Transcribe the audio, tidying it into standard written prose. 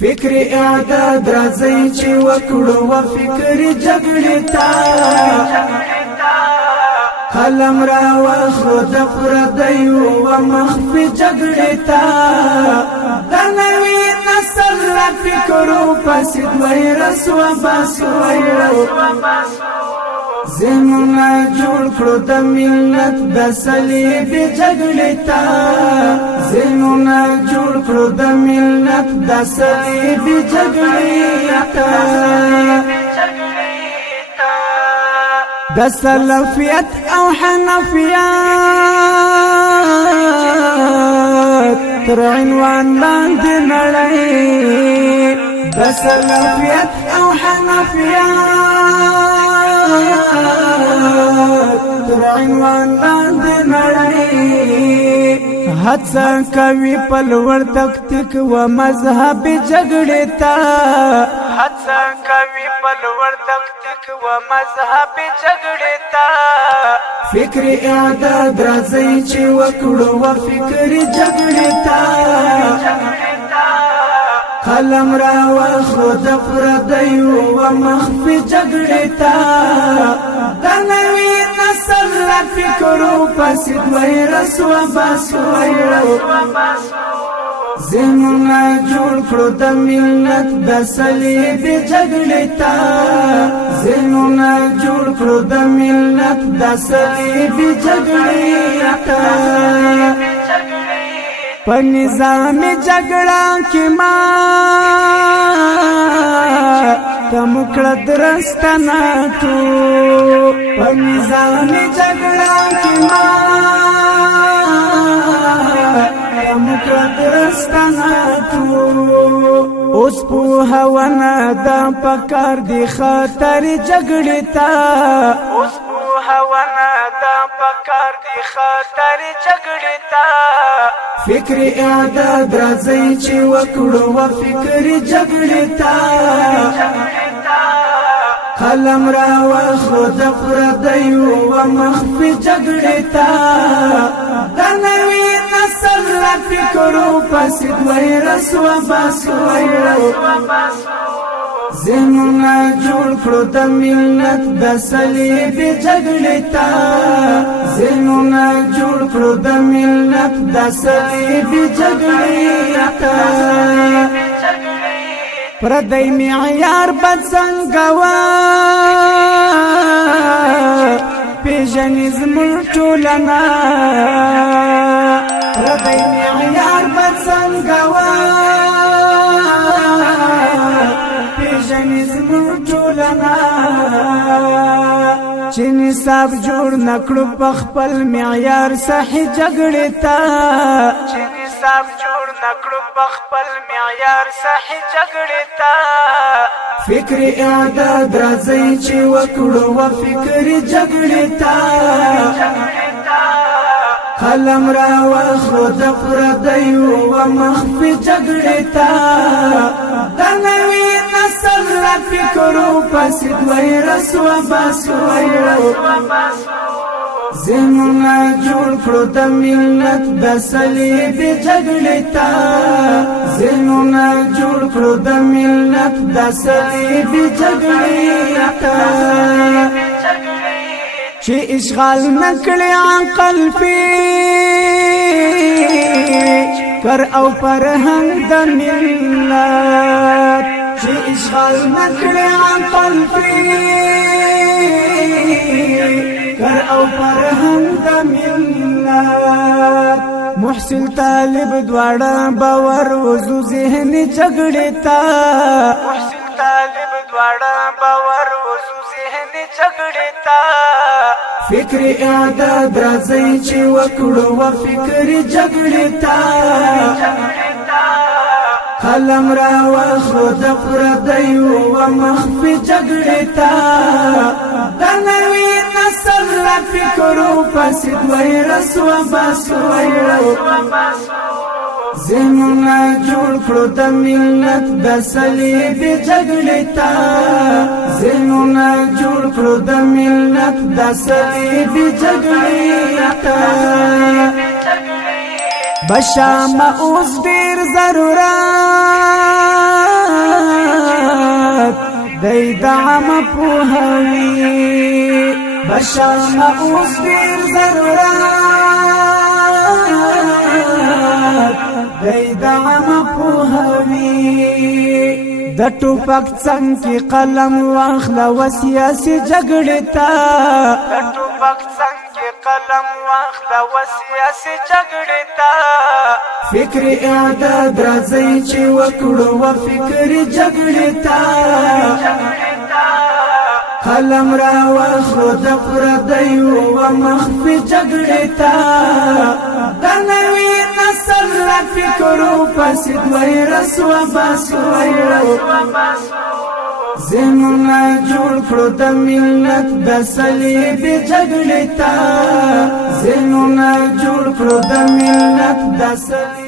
فکر اعداد راځي چې وکړو و فکر جګړې تا قلم را واخلو د پردیو و مخفي جګړې تا د نوي نسل فکرو پسې دوی رسوا باسو زمونا جوړ کړو د ملت د صلیب جګړې تا زمونا جوړ کړو د ملت د صلیب جګړې تا د سلفیت او حنفیت تر عنوان لاندې نړۍ د سلفیت او حنفیت تر عنوان لاندې نړۍ هڅه کوي په لوړ تکتیک و مذهب جګړې ته هڅه کوي په لوړ تکتیک و مذهب جګړې ته فکر اعداد راځي چې وکړو و فکر جګړې ته قلم را واخلو د پردیو و مخفي جګړې ته د نوي نسل فکرو پسې دوی رسوا باسو زمونا جوړ کړو د ملت د صلیب جګړې تا زمونا جوړ کړو د ملت د صلیب جګړې تا په نظام جګړه کې ما تم کړه درستنا تو په نظام جګړه کې ما تم کړه درستنا تو اوس په هوا د پکار دی خاطر جګړې تا اوس په هوا د پکار دی خاطر جګړې تا فکر اعداد راځي چې وکړو و فکر جګړې تا قلم را واخلو د پردیو و مخفي جګړې تا د نوي نسل فکرو پسې دوی رسوا باسو زمونا جوړ کړو د ملت د صلیب جګړې تا زمونا جوړ کړو د ملت د صلیب جګړې تا پردی معیار بد څنګه پیژنې زموږ ټولنه پردی معیار بد څنګه پیژنې زموږ ټولنه چې نصاب جوړ نکړو په خپل معیار صحیح جګړې ته چې نصاب جوړ نکړو په خپل معیار صحیح جګړې ته فکر اعداد راځي چې وکړو و فکر جګړې ته قلم را واخلو د پردیو و مخفي جګړې ته د نوي نسل فکرو پسې دوی رسوا باسو زمونا جوړ کړو د ملت د صلیب جګړې تا زمونا جوړ کړو د ملت د صلیب جګړې تا چې اشغال نکړي عقل فکر او فرهنګ د ملت چې اشغال نکړي عقل فکر او فرهنګ د ملت محسن طالب دواړه باور وزو ذهن جګړې تا محسن طالب دواړه باور وزو ذهن جګړې تا فکر اعداد راځي چې وکړو و فکر جګړې تا قلم را واخلو د پردیو و مخفي جګړې تا د نوي نسل فکرو پسې دوی رسوا باسو زمونا جوړ کړو د ملت د صلیب جګړې تا زمونا جوړ کړو د ملت د صلیب جګړې تا بشام اوس ډیر ضرورت دی دا عام پوهوي بشام اوس ډیر ضرورت دی دا عام پوهوي د ټوپک څنګ کې قلم واخله و سیاسي جګړې ته د ټوپک څنګ کې قلم واخله و سیاسي جګړې ته فکر اعداد راځي چې وکړو و فکر جګړې ته قلم را واخلو د پردیو و مخفي جګړې ته د نوي نسل را فکرو پسې دوی رسوا باسو ذهنونه جوړ کړو د ملت د صلیب جګړې ته ذهنونه جوړ کړو د ملت د صلیب